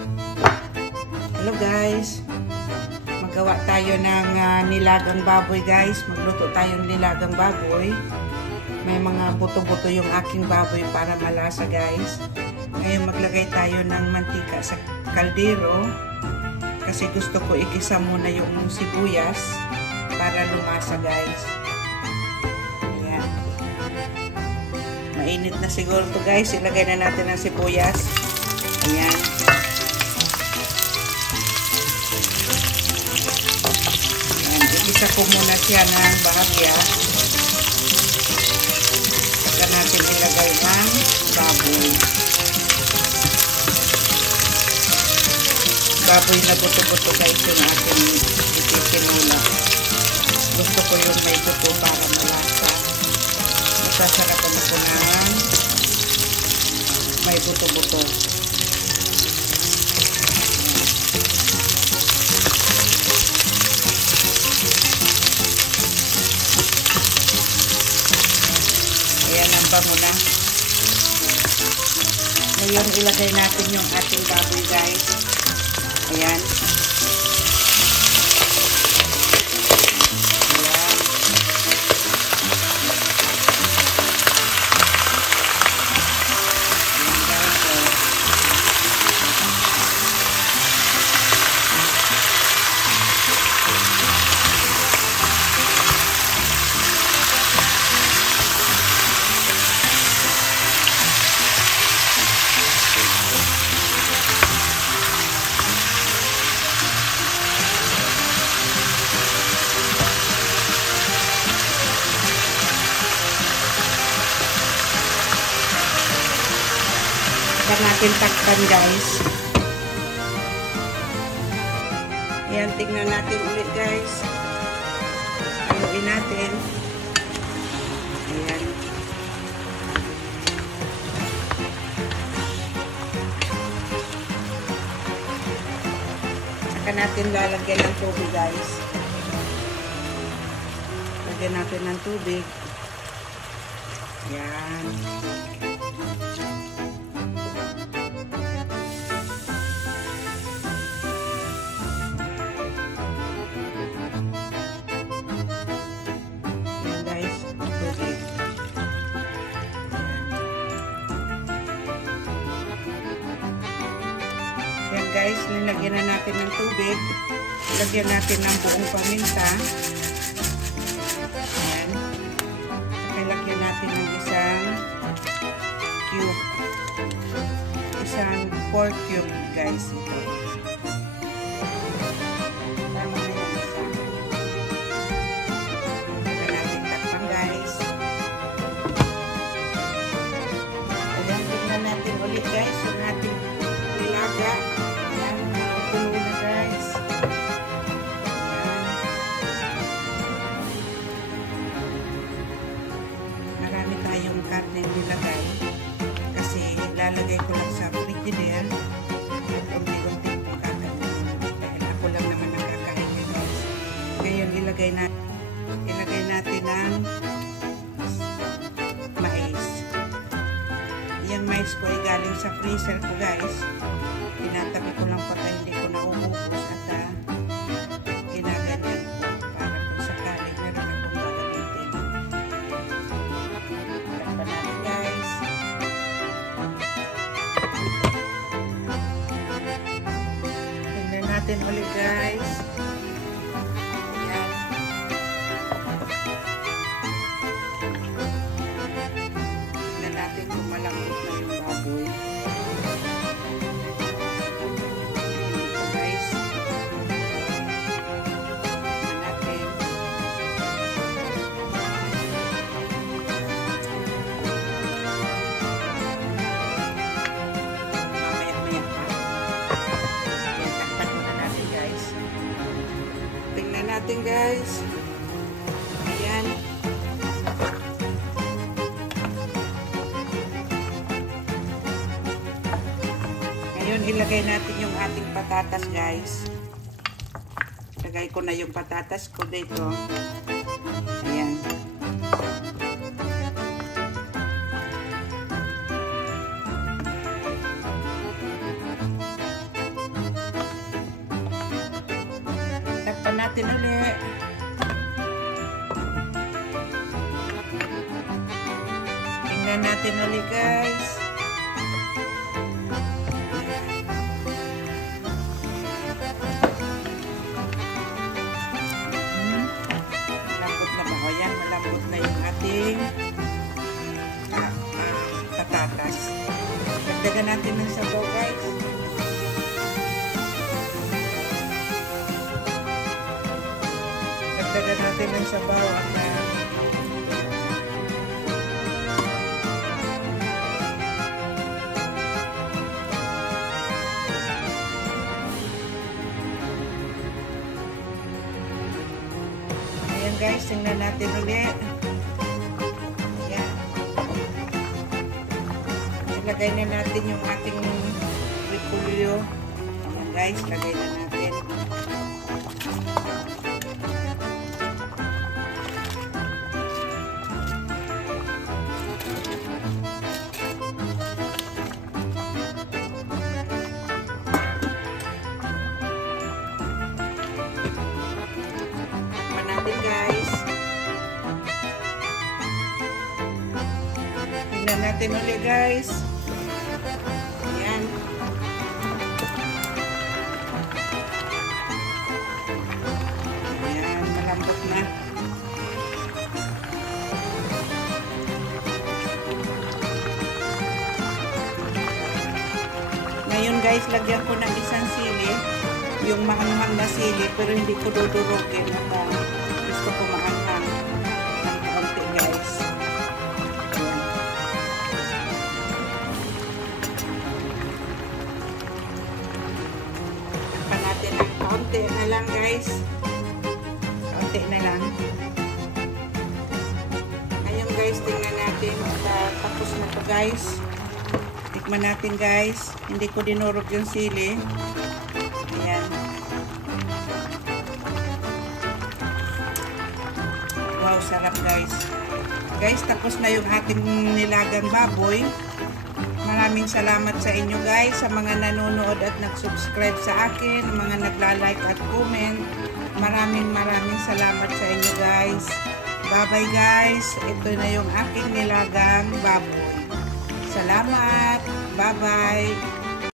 Hello guys, magawa tayo ng nilagang baboy guys. Magluto tayong nilagang baboy. May mga buto-buto yung aking baboy para malasa guys. Ngayon maglagay tayo ng mantika sa kaldero kasi gusto ko igisa muna yung sibuyas para lumasa guys. Ayan. Mainit na siguro to guys. Ilagay na natin ang sibuyas. Ayan. Igisa ko muna siya ng bahagya. Saka natin ilagay ang baboy. Baboy na buto-buto guys yung ating itinula. Gusto ko yung may buto para malasa. Masasarapan ako ng may buto-buto. Bango na. Ngayon ilagay natin yung ating baboy guys. Ayan. Natin takpan guys. Ayan, tingnan natin ulit guys. Haluin natin. Ayan. Saka natin lalagyan ng tubig guys. Lagyan natin ng tubig. Ayan. Guys, nilagyan na natin ng tubig. Lagyan natin ng buong paminta. Ayan. Lagyan natin ng isang cube. Isang 4 cube guys. Tama na yung isa. Lagyan natin takpan guys. Ayan, tignan natin ulit guys. Yung ating nilaga. Karne nilagay kasi lalagay ko lang sa frigidaire at unti-unti po kakainin dahil ako lang naman nakakain guys. Ngayon ilagay natin ang mais. Yung mais ko ay galing sa freezer ko guys. Tinatabi ko lang para hindi ko nauubos at ginaganyan ko para kung sakali meron akong gagamitin. Natin ulit guys. Ayan. Tignan natin kung malambot na yung baboy. Ito guys. Tignan natin. Mamaya-maya pa. Tingnan natin guys. Ayan. Ngayon ilagay natin yung ating patatas guys. Lagay ko na yung patatas ko dito. Ayan. natin ulit. Tingnan natin ulit guys. Malambot na ba? O yan, malambot na yung ating patatas. Dagdagan natin ng sabaw guys. Dagdagan natin ng sabaw at ayan guys, tingnan natin ulit. Ayan. Ilagay na natin yung ating repolyo. Ayan guys, lagay na natin. Guys, tingnan natin ulit guys. Ayan. Ayan, malambot na. Ngayon guys, lagyan ko ng isang sili, yung mahanghang na sili, pero hindi ko dudurugin. Gusto ko maanghang ng konti guys. Takpan natin ng konti na lang guys. Konti na lang. Ngayon guys, tingnan natin. Tapos na to guys. Tikman natin guys. Hindi ko dinurog yung sili. Ayan. Wow, sarap guys. Guys, tapos na yung ating nilagang baboy. Maraming salamat sa inyo guys, sa mga nanonood at nag-subscribe sa akin, mga nagla-like at comment. Maraming salamat sa inyo guys. Bye-bye guys. Ito na yung aking nilagang baboy. Salamat. Bye-bye.